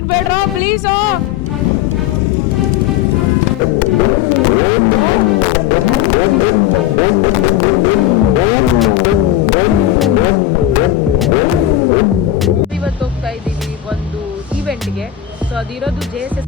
ಮಾಡಬೇಡ್ರೋ please. ಇವತ್ತು ಹೋಗ್ತಾ ಇದ್ದೀವಿ ಒಂದು ಈವೆಂಟ್ಗೆ. So ಅದಿರೋದು JSS.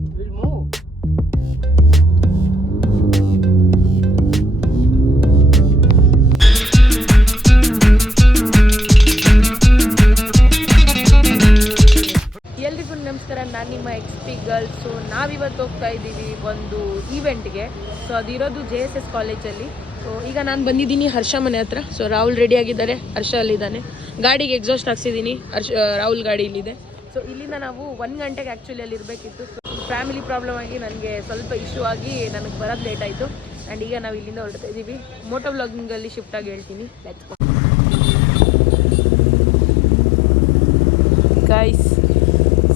ಎಲ್ರಿಗೂ ನಮಸ್ಕಾರ, ನಾನು ನಿಮ್ಮ XP ಗರ್ಲ್ಸ್. ಸೊ ನಾವಿವತ್ತು ಹೋಗ್ತಾ ಇದ್ದೀವಿ ಒಂದು ಈವೆಂಟ್ಗೆ. ಸೊ ಅದಿರೋದು JSS ಕಾಲೇಜಲ್ಲಿ. ಸೊ ಈಗ ನಾನು ಬಂದಿದ್ದೀನಿ ಹರ್ಷ ಮನೆ ಹತ್ರ. ಸೊ ರಾಹುಲ್ ರೆಡಿ ಆಗಿದ್ದಾರೆ, ಹರ್ಷ ಅಲ್ಲಿದ್ದಾನೆ. ಗಾಡಿಗೆ ಎಕ್ಸಾಸ್ಟ್ ಹಾಕ್ಸಿದ್ದೀನಿ, ರಾಹುಲ್ ಗಾಡಿ ಇಲ್ಲಿದೆ. ಸೊ ಇಲ್ಲಿಂದ ನಾವು 1 ಗಂಟೆಗೆ ಆ್ಯಕ್ಚುಲಿ ಅಲ್ಲಿ ಇರಬೇಕಿತ್ತು. ಸೊ ಫ್ಯಾಮಿಲಿ ಪ್ರಾಬ್ಲಮ್ ಆಗಿ ನನಗೆ ಸ್ವಲ್ಪ ಇಶ್ಯೂ ಆಗಿ ನನಗೆ ಬರೋದು ಲೇಟ್ ಆಯಿತು. ಆ್ಯಂಡ್ ಈಗ ನಾವು ಇಲ್ಲಿಂದ ಹೊರಡ್ತಾ ಇದ್ದೀವಿ. ಮೋಟೋ ವ್ಲಾಗಿಂಗಲ್ಲಿ ಶಿಫ್ಟ್ ಆಗಿ ಹೇಳ್ತೀನಿ. Let's go guys.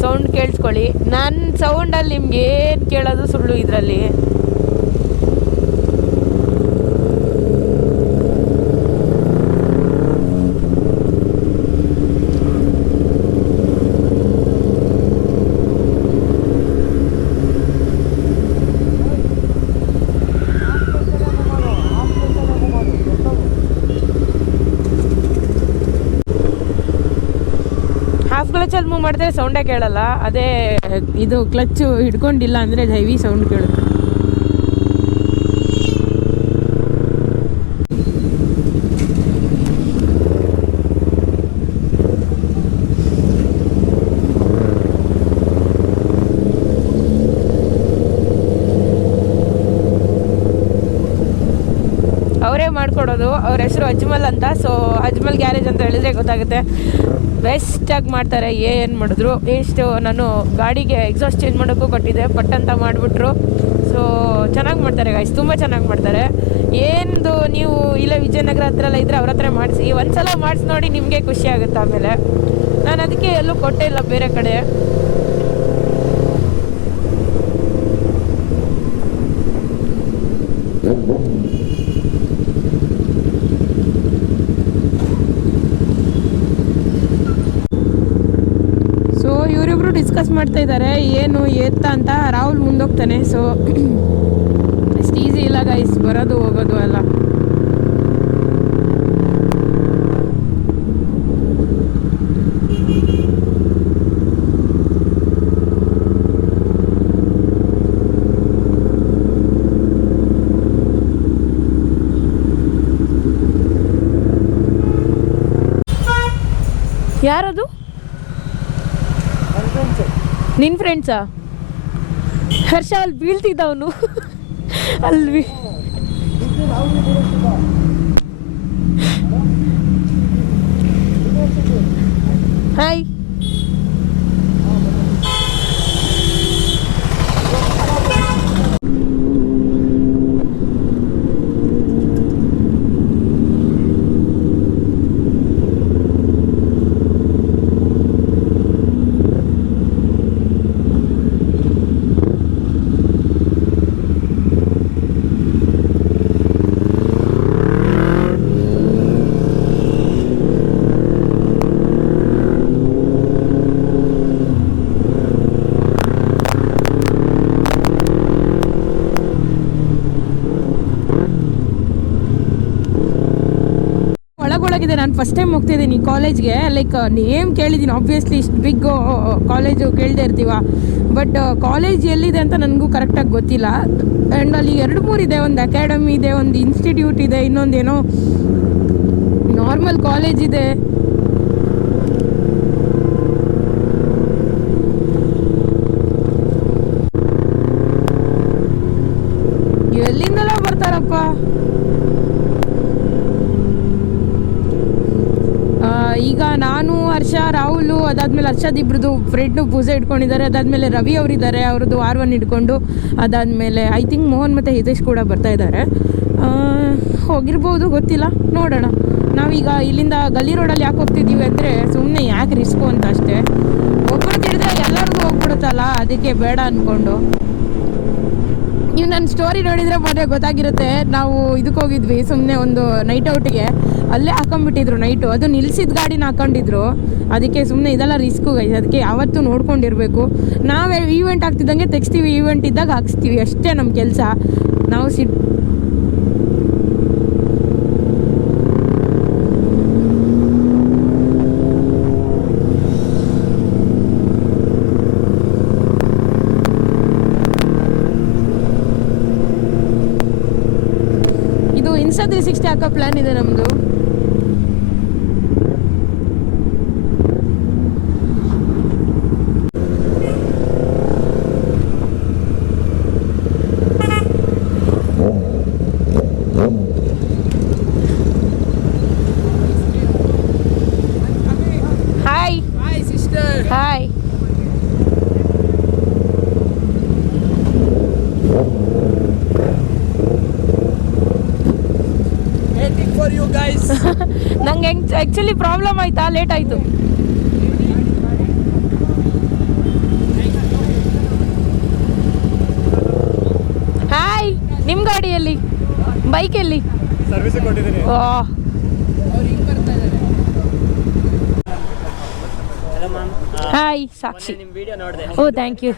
ಸೌಂಡ್ ಕೇಳಿಸ್ಕೊಳ್ಳಿ. ನನ್ನ ಸೌಂಡಲ್ಲಿ ನಿಮ್ಗೆ ಏನು ಕೇಳೋದು ಸುಳ್ಳು ಇದರಲ್ಲಿ. ಹಾಫ್ ಕ್ಲಚಲ್ಲಿ ಮೂವ್ ಮಾಡಿದ್ರೆ ಸೌಂಡೇ ಕೇಳಲ್ಲ. ಅದೇ ಇದು ಕ್ಲಚ್ಚು ಹಿಡ್ಕೊಂಡಿಲ್ಲ ಅಂದರೆ ಹೆವಿ ಸೌಂಡ್ ಕೇಳುತ್ತೆ. ಅವರೇ ಮಾಡಿಕೊಡೋದು. ಅವ್ರ ಹೆಸರು ಅಜ್ಮಲ್ ಅಂತ. ಸೊ ಅಜ್ಮಲ್ ಗ್ಯಾರೇಜ್ ಅಂತ ಹೇಳಿದ್ರೆ ಗೊತ್ತಾಗುತ್ತೆ. ಬೆಸ್ಟಾಗಿ ಮಾಡ್ತಾರೆ. ಏನು ಮಾಡಿದ್ರು ಎಷ್ಟು. ನಾನು ಗಾಡಿಗೆ ಎಕ್ಸಾಸ್ಟ್ ಚೇಂಜ್ ಮಾಡೋಕ್ಕೂ ಕೊಟ್ಟಿದ್ದೆ, ಪಟ್ ಅಂತ ಮಾಡಿಬಿಟ್ರು. ಸೊ ಚೆನ್ನಾಗಿ ಮಾಡ್ತಾರೆ ಗೈಸ್, ತುಂಬ ಚೆನ್ನಾಗಿ ಮಾಡ್ತಾರೆ. ಏನದು ನೀವು ಇಲ್ಲೇ ವಿಜಯನಗರ ಹತ್ರ ಎಲ್ಲ ಇದ್ದರೆ ಅವ್ರ ಹತ್ರ ಮಾಡಿಸಿ, ಒಂದ್ಸಲ ಮಾಡಿಸಿ ನೋಡಿ, ನಿಮಗೆ ಖುಷಿ ಆಗುತ್ತೆ. ಆಮೇಲೆ ನಾನು ಅದಕ್ಕೆ ಎಲ್ಲೂ ಕೊಟ್ಟೇ ಇಲ್ಲ ಬೇರೆ ಕಡೆ. ಇವರಿಬ್ರು ಡಿಸ್ಕಸ್ ಮಾಡ್ತಾ ಇದ್ದಾರೆ ಏನು ಎತ್ತ ಅಂತ. ರಾಹುಲ್ ಮುಂದೋಗ್ತಾನೆ. ಸೊ ಅಷ್ಟು ಈಸಿ ಇಲ್ಲ ಗೈಸ್ ಬರೋದು ಹೋಗೋದು ಎಲ್ಲ. ಯಾರದು? ನಿನ್ನ ಫ್ರೆಂಡ್ಸಾ? ಹರ್ಷ ಅಲ್ಲಿ ಬೀಳ್ತಿದ್ದವನು ಅಲ್ವಿ. ಹಾಯ್. ನಾನು ಫಸ್ಟ್ ಟೈಮ್ ಹೋಗ್ತಿದ್ದೀನಿ ಕಾಲೇಜ್ಗೆ. ಲೈಕ್ ನೇಮ್ ಕೇಳಿದ್ದೀನಿ, ಆಬ್ವಿಯಸ್ಲಿ ಇಷ್ಟು ಬಿಗ್ ಕಾಲೇಜು ಕೇಳದೆ ಇರ್ತೀವ. ಬಟ್ ಕಾಲೇಜ್ ಎಲ್ಲಿದೆ ಅಂತ ನನಗೂ ಕರೆಕ್ಟಾಗಿ ಗೊತ್ತಿಲ್ಲ. ಆ್ಯಂಡ್ ಅಲ್ಲಿ 2-3 ಇದೆ. ಒಂದು ಅಕಾಡೆಮಿ ಇದೆ, ಒಂದು ಇನ್ಸ್ಟಿಟ್ಯೂಟ್ ಇದೆ, ಇನ್ನೊಂದೇನೋ ನಾರ್ಮಲ್ ಕಾಲೇಜ್ ಇದೆ. ಎಲ್ಲಿಂದೆಲ್ಲ ಬರ್ತಾರಪ್ಪ. ಈಗ ನಾನು, ಹರ್ಷ, ರಾಹುಲು, ಅದಾದಮೇಲೆ ಹರ್ಷದ್ ಇಬ್ರದ್ದು ಫ್ರೆಂಡು ಪೂಜೆ ಇಟ್ಕೊಂಡಿದ್ದಾರೆ. ಅದಾದಮೇಲೆ ರವಿ ಅವರಿದ್ದಾರೆ, ಅವ್ರದ್ದು R1 ಇಟ್ಕೊಂಡು. ಅದಾದಮೇಲೆ ಐ ಥಿಂಕ್ ಮೋಹನ್ ಮತ್ತು ಹಿತೇಶ್ ಕೂಡ ಬರ್ತಾ ಇದ್ದಾರೆ. ಹೋಗಿರ್ಬೋದು, ಗೊತ್ತಿಲ್ಲ, ನೋಡೋಣ. ನಾವೀಗ ಇಲ್ಲಿಂದ ಗಲ್ಲಿ ರೋಡಲ್ಲಿ ಯಾಕೆ ಹೋಗ್ತಿದ್ದೀವಿ ಅಂದರೆ ಸುಮ್ಮನೆ ಯಾಕೆ ರಿಸ್ಕು ಅಂತ ಅಷ್ಟೇ. ಒಬ್ಬರು ತಿಳಿದ್ರೆ ಎಲ್ಲರಿಗೂ ಹೋಗ್ಬಿಡುತ್ತಲ್ಲ, ಅದಕ್ಕೆ ಬೇಡ ಅಂದ್ಕೊಂಡು. ನೀವು ನನ್ನ ಸ್ಟೋರಿ ನೋಡಿದರೆ ಮೊದಲೇ ಗೊತ್ತಾಗಿರುತ್ತೆ. ನಾವು ಇದಕ್ಕೆ ಹೋಗಿದ್ವಿ ಸುಮ್ಮನೆ ಒಂದು ನೈಟ್ ಔಟಿಗೆ, ಅಲ್ಲೇ ಹಾಕೊಂಡ್ಬಿಟ್ಟಿದ್ರು ನೈಟು. ಅದು ನಿಲ್ಸಿದ ಗಾಡಿನ ಹಾಕೊಂಡಿದ್ರು, ಅದಕ್ಕೆ ಸುಮ್ಮನೆ ಇದೆಲ್ಲ ರಿಸ್ಕು ಗೈಸ್. ಅದಕ್ಕೆ ಯಾವತ್ತೂ ನೋಡ್ಕೊಂಡಿರಬೇಕು. ನಾವೇ ಈವೆಂಟ್ ಆಗ್ತಿದ್ದಂಗೆ ತೆಗಿಸ್ತೀವಿ, ಈವೆಂಟ್ ಇದ್ದಾಗ ಹಾಕ್ಸ್ತೀವಿ, ಅಷ್ಟೇ ನಮ್ಮ ಕೆಲಸ. ನಾವು ಇನ್ಸ್ಟಾ 360 ಹಾಕೋ ಪ್ಲ್ಯಾನ್ ಇದೆ ನಮ್ಮದು. Hi hi sister. ಹಾಯ್. ನಂಗೆ ಆ್ಯಕ್ಚುಲಿ ಪ್ರಾಬ್ಲಮ್ ಆಯ್ತಾ, ಲೇಟ್ ಆಯಿತು. ಹಾಯ್. ನಿಮ್ಮ ಗಾಡಿಯಲ್ಲಿ ಬೈಕಲ್ಲಿ ಸರ್ವಿಸ್ ಕೊಟ್ಟಿದ್ದೀನಿ. ಹಾಯ್ ಸಾಕ್ಷಿ. ಓ ಥ್ಯಾಂಕ್ ಯು.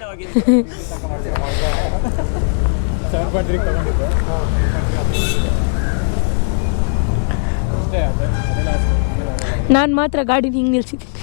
ನಾನು ಮಾತ್ರ ಗಾಡಿನ ಹಿಂಗೆ ನಿಲ್ಸಿದ್ದೀನಿ.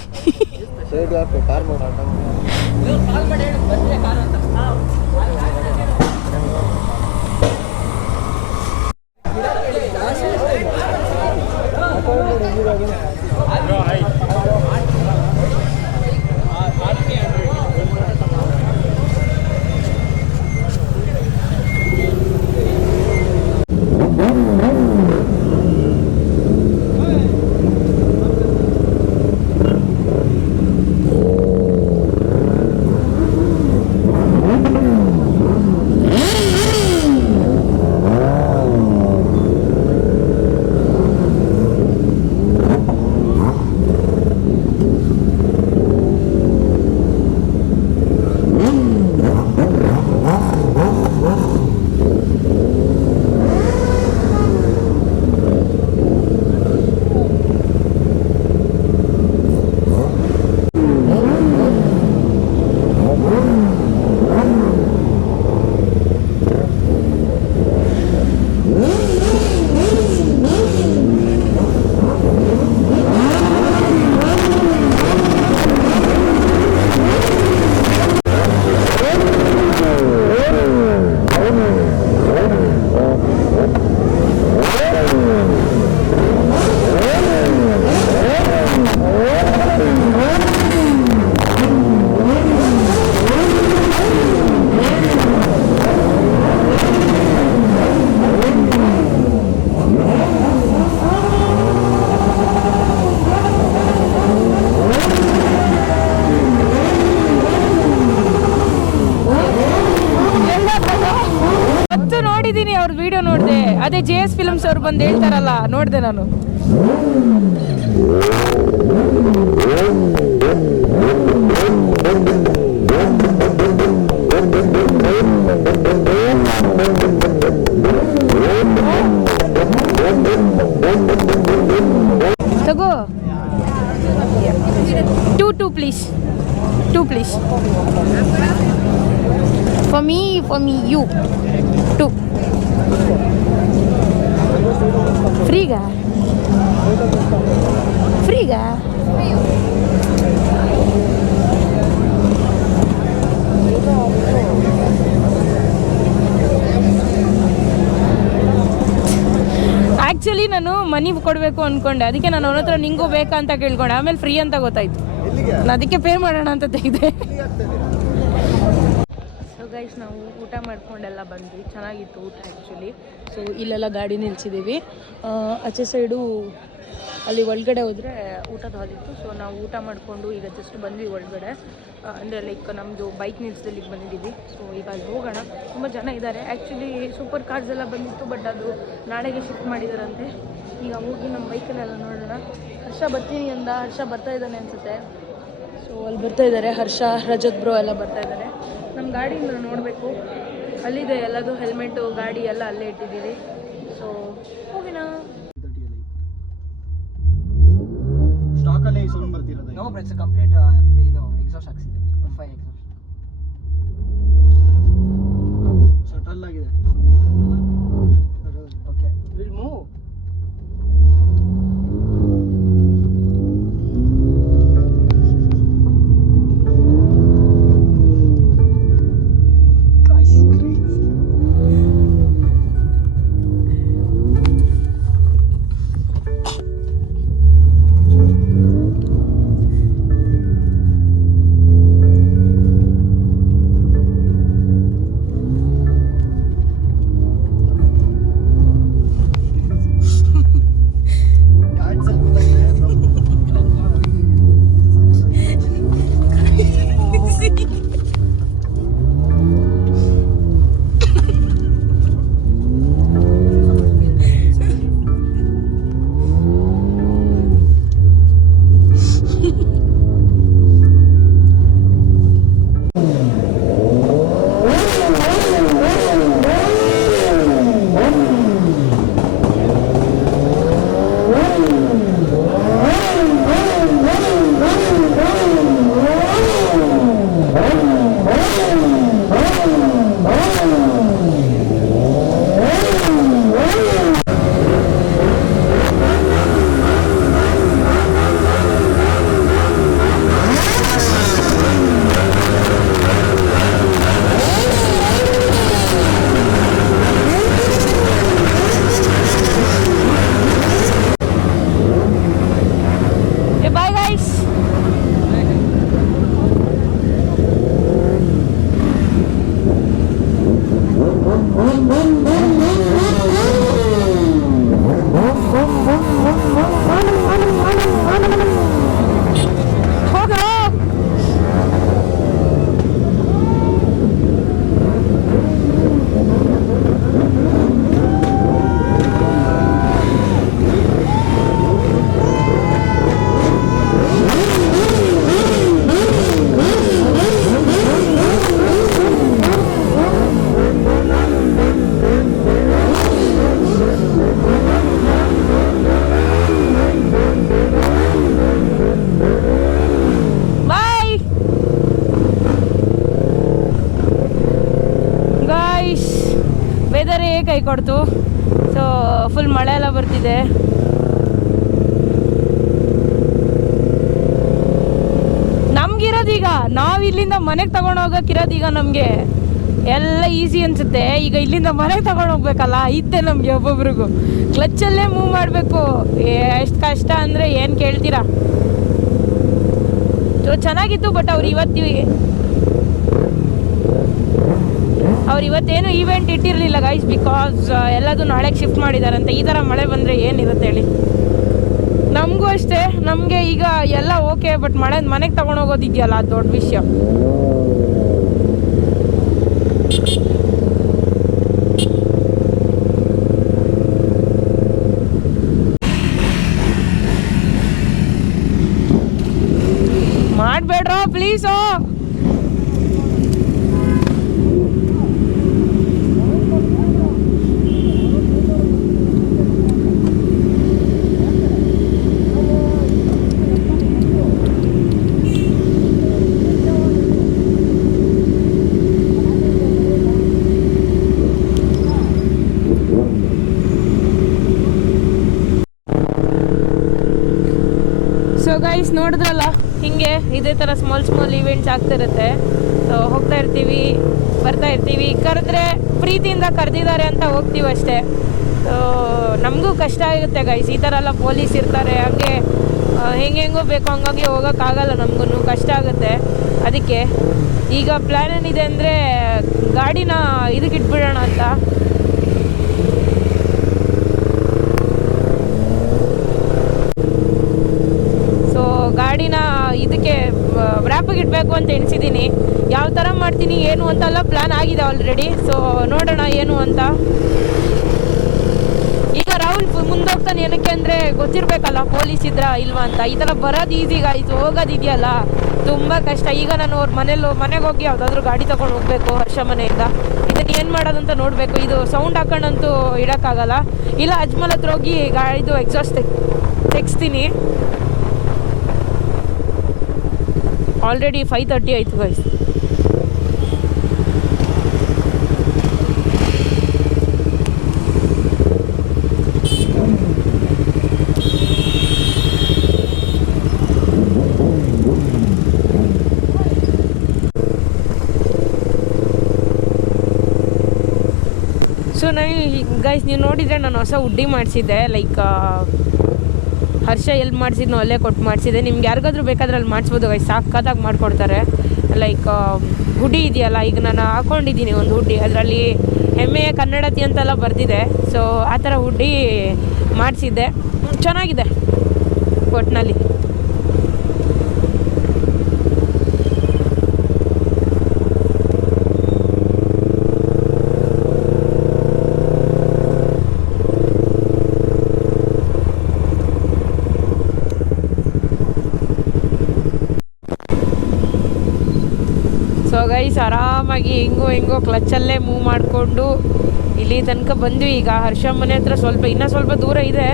ನೋಡಿದ್ದೀನಿ ಅವ್ರ ವಿಡಿಯೋ ನೋಡಿದೆ. ಅದೇ JS ಫಿಲ್ಮ್ಸ್ ಅವ್ರು ಬಂದು ಹೇಳ್ತಾರಲ್ಲ, ನೋಡಿದೆ ನಾನು. ತಗೋ 2 please. 2 please. For me, you. 2. ಫ್ರೀಗಾ? ಫ್ರೀಗಾ? ಆ್ಯಕ್ಚುಲಿ ನಾನು ಮನಿ ಕೊಡಬೇಕು ಅಂದ್ಕೊಂಡೆ, ಅದಕ್ಕೆ ನಾನು ಅವನ ಹತ್ರ ನಿಂಗೂ ಬೇಕಾ ಅಂತ ಕೇಳ್ಕೊಂಡೆ. ಆಮೇಲೆ ಫ್ರೀ ಅಂತ ಗೊತ್ತಾಯ್ತು, ನಾನು ಅದಕ್ಕೆ ಪೇ ಮಾಡೋಣ ಅಂತ ತೆಗೆದೆ. ಸೊ ಗೈಸ್, ನಾವು ಊಟ ಮಾಡ್ಕೊಂಡೆಲ್ಲ ಬಂದ್ವಿ. ಚೆನ್ನಾಗಿತ್ತು ಊಟ ಆ್ಯಕ್ಚುಲಿ. ಸೊ ಇಲ್ಲೆಲ್ಲ ಗಾಡಿ ನಿಲ್ಸಿದ್ದೀವಿ. ಆಚೆ ಸೈಡು ಅಲ್ಲಿ ಒಳಗಡೆ ಹೋದರೆ ಊಟದ ಹಾಲಿತ್ತು. ಸೊ ನಾವು ಊಟ ಮಾಡಿಕೊಂಡು ಈಗ ಜಸ್ಟ್ ಬಂದ್ವಿ ಒಳಗಡೆ. ಅಂದರೆ ಲೈಕ್ ನಮ್ಮದು ಬೈಕ್ ನಿಲ್ಸದಲ್ಲಿಗೆ ಬಂದಿದ್ದೀವಿ. ಸೊ ಈಗ ಅಲ್ಲಿ ಹೋಗೋಣ. ತುಂಬ ಜನ ಇದ್ದಾರೆ. ಆ್ಯಕ್ಚುಲಿ ಸೂಪರ್ ಕಾರ್ಸ್ ಎಲ್ಲ ಬಂದಿತ್ತು, ಬಟ್ ಅದು ನಾಳೆಗೆ ಶಿಫ್ಟ್ ಮಾಡಿದಾರಂತೆ. ಈಗ ಹೋಗಿ ನಮ್ಮ ಬೈಕಲ್ಲೆಲ್ಲ ನೋಡೋಣ. ಹರ್ಷ ಬರ್ತೀನಿ ಅಂದ, ಹರ್ಷ ಬರ್ತಾ ಇದ್ದಾನೆ ಅನಿಸುತ್ತೆ. ಸೊ ಅಲ್ಲಿ ಬರ್ತಾ ಇದ್ದಾರೆ ಹರ್ಷ, ರಜತ್ ಬ್ರೋ ಎಲ್ಲ ಬರ್ತಾ ಇದ್ದಾರೆ. ನಮ್ಮ ಗಾಡಿನ ನೋಡಬೇಕು ಅಲ್ಲಿದೆ ಎಲ್ಲದು ಹೆಲ್ಮೆಟು ಗಾಡಿ ಎಲ್ಲ ಅಲ್ಲೇ ಇಟ್ಟಿದ್ದೀವಿ. ಸೊ ಹೋಗೋಣ. ಸ್ಟಾಕಲ್ಲೇ ಈ ಸೌಂಡ್ ಬರ್ತಿರೋದು. ನೋ ಫ್ರೆಂಡ್ಸ್ ಕಂಪ್ಲೀಟ್ ಇದು ಎಕ್ಸಾಸ್ಟ್ ಹಾಕ್ಸಿದ್ದೀವಿ. F5 ಎಕ್ಸಾಸ್ಟ್ ಸಟಲ್ ಆಗಿದೆ. Okay will move. Bye guys. ಹೋಗೋ. ವೆದರೇ ಕೈ ಕೊಡ್ತು. ಸೊ ಫುಲ್ ಮಳೆ ಎಲ್ಲ ಬರ್ತಿದೆ. ನಮ್ಗಿರೋದೀಗ ನಾವು ಇಲ್ಲಿಂದ ಮನೆಗೆ ತಗೊಂಡೋಗಕ್ಕಿರೋದೀಗ ನಮಗೆ ಎಲ್ಲ ಈಸಿ ಅನಿಸುತ್ತೆ. ಈಗ ಇಲ್ಲಿಂದ ಮನೆಗೆ ತಗೊಂಡೋಗ್ಬೇಕಲ್ಲ ಇದ್ದೆ ನಮಗೆ ಒಬ್ಬೊಬ್ರಿಗೂ ಕ್ಲಚ್ಚಲ್ಲೇ ಮೂವ್ ಮಾಡಬೇಕು. ಎಷ್ಟು ಕಷ್ಟ ಅಂದರೆ ಏನು ಕೇಳ್ತೀರಾ. ಸೊ ಚೆನ್ನಾಗಿತ್ತು. ಬಟ್ ಅವ್ರು ಇವತ್ತೇನು ಈವೆಂಟ್ ಇಟ್ಟಿರಲಿಲ್ಲ ಗೈಸ್, ಬಿಕಾಸ್ ಎಲ್ಲದು ನಾಳೆಗೆ ಶಿಫ್ಟ್ ಮಾಡಿದಾರಂತೆ. ಈ ಥರ ಮಳೆ ಬಂದರೆ ಏನಿರುತ್ತೆ ಹೇಳಿ. ನಮಗೂ ಅಷ್ಟೇ, ನಮಗೆ ಈಗ ಎಲ್ಲ ಓಕೆ, ಬಟ್ ಮನೆಗೆ ತಗೊಂಡೋಗೋದಿದೆಯಲ್ಲ ಅದು ದೊಡ್ಡ ವಿಷಯ. ಮಾಡಬೇಡ್ರೋ ಪ್ಲೀಸು. ಸೊ ಗೈಸ್ ನೋಡಿದ್ರಲ್ಲ, ಹಿಂಗೆ ಇದೇ ಥರ ಸ್ಮಾಲ್ ಈವೆಂಟ್ಸ್ ಆಗ್ತಿರುತ್ತೆ. ಸೊ ಹೋಗ್ತಾ ಇರ್ತೀವಿ, ಬರ್ತಾ ಇರ್ತೀವಿ. ಕರೆದ್ರೆ ಪ್ರೀತಿಯಿಂದ ಕರೆದಿದ್ದಾರೆ ಅಂತ ಹೋಗ್ತೀವಿ ಅಷ್ಟೇ. ಸೊ ನಮಗೂ ಕಷ್ಟ ಆಗುತ್ತೆ ಗೈಸ್. ಈ ಥರ ಎಲ್ಲ ಪೊಲೀಸ್ ಇರ್ತಾರೆ, ಹಂಗೆ ಹೆಂಗೆಂಗೋ ಬೇಕು ಹಂಗಾಗಿ ಹೋಗೋಕ್ಕಾಗಲ್ಲ, ನಮಗೂ ಕಷ್ಟ ಆಗುತ್ತೆ. ಅದಕ್ಕೆ ಈಗ ಪ್ಲ್ಯಾನ್ ಏನಿದೆ ಅಂದರೆ ಗಾಡಿನ ಇದಕ್ಕೆ ಇಟ್ಬಿಡೋಣ ಅಂತ. ಗಾಡಿನ ಇದಕ್ಕೆ ವ್ರ್ಯಾಪಿಗೆ ಇಡಬೇಕು ಅಂತ ಎಣಿಸಿದ್ದೀನಿ. ಯಾವ ಥರ ಮಾಡ್ತೀನಿ ಏನು ಅಂತೆಲ್ಲ ಪ್ಲ್ಯಾನ್ ಆಗಿದೆ ಆಲ್ರೆಡಿ. ಸೊ ನೋಡೋಣ ಏನು ಅಂತ. ಈಗ ರಾಹುಲ್ ಮುಂದೋಗ್ತಾನೆ ಏನಕ್ಕೆ ಅಂದರೆ ಗೊತ್ತಿರಬೇಕಲ್ಲ ಪೊಲೀಸ್ ಇದ್ರಾ ಇಲ್ವಾ ಅಂತ. ಈ ಥರ ಬರೋದು ಈಸಿ ಗಾಯ್ಸ್, ಹೋಗೋದಿದೆಯಲ್ಲ ತುಂಬ ಕಷ್ಟ. ಈಗ ನಾನು ಅವ್ರ ಮನೆಗೆ ಹೋಗಿ ಯಾವುದಾದ್ರೂ ಗಾಡಿ ತೊಗೊಂಡು ಹೋಗಬೇಕು ಹರ್ಷ ಮನೆಯಿಂದ. ಇದನ್ನು ಏನು ಮಾಡೋದಂತ ನೋಡಬೇಕು. ಇದು ಸೌಂಡ್ ಹಾಕೊಂಡಂತೂ ಇಡೋಕ್ಕಾಗಲ್ಲ. ಇಲ್ಲ ಅಜ್ಮಲ್ ಹತ್ರ ಹೋಗಿ ಗಾಡಿದು ಎಕ್ಸಾಸ್ಟ್ ತೆಗಿಸ್ತೀನಿ. ಆಲ್ರೆಡಿ 5:30 ಆಯಿತು ಗೈಸ್. ಸೊ ಗೈಸ್ ನೀವು ನೋಡಿದರೆ ನಾನು ಹೊಸ ಹುಡ್ಡಿ ಮಾಡಿಸಿದ್ದೆ. ಲೈಕ್ ಹರ್ಷ ಎಲ್ಲಿ ಮಾಡಿಸಿದ್ನೋ ಅಲ್ಲೇ ಕೊಟ್ಟು ಮಾಡಿಸಿದೆ. ನಿಮ್ಗೆ ಯಾರಿಗಾದ್ರೂ ಬೇಕಾದ್ರೆ ಅಲ್ಲಿ ಮಾಡಿಸ್ಬೋದು ಗೈಸ್, ಸಾಕಾಗಿ ಮಾಡಿಕೊಡ್ತಾರೆ. ಲೈಕ್ ಹುಡಿ ಇದೆಯಲ್ಲ, ಈಗ ನಾನು ಹಾಕ್ಕೊಂಡಿದ್ದೀನಿ ಒಂದು ಹುಡ್ಡಿ, ಅದರಲ್ಲಿ ಹೆಮ್ಮೆಯ ಕನ್ನಡತಿ ಅಂತೆಲ್ಲ ಬರ್ತಿದೆ. ಸೊ ಆ ಥರ ಹುಡ್ಡಿ ಮಾಡಿಸಿದ್ದೆ, ಚೆನ್ನಾಗಿದೆ ಒಟ್ಟಿನಲ್ಲಿ. ಸೊ ಗೈಸ್ ಆರಾಮಾಗಿ ಹೆಂಗೋ ಕ್ಲಚ್ಚಲ್ಲೇ ಮೂವ್ ಮಾಡಿಕೊಂಡು ಇಲ್ಲಿ ತನಕ ಬಂದ್ವಿ. ಈಗ ಹರ್ಷ ಮನೆ ಹತ್ರ ಇನ್ನೂ ಸ್ವಲ್ಪ ದೂರ ಇದೆ.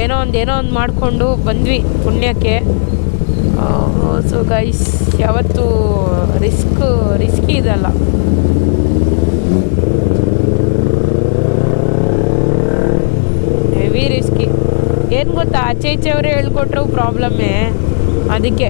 ಏನೋ ಒಂದು ಮಾಡಿಕೊಂಡು ಬಂದ್ವಿ ಪುಣ್ಯಕ್ಕೆ. ಸೊ ಗೈಸ್ ಯಾವತ್ತು ರಿಸ್ಕಿ ಇದಲ್ಲ. Heavy risky. ಏನು ಗೊತ್ತಾ, ಆಚೆ ಈಚೆಯವರೇ ಹೇಳ್ಕೊಟ್ರು ಪ್ರಾಬ್ಲಮ್ಮೇ. ಅದಕ್ಕೆ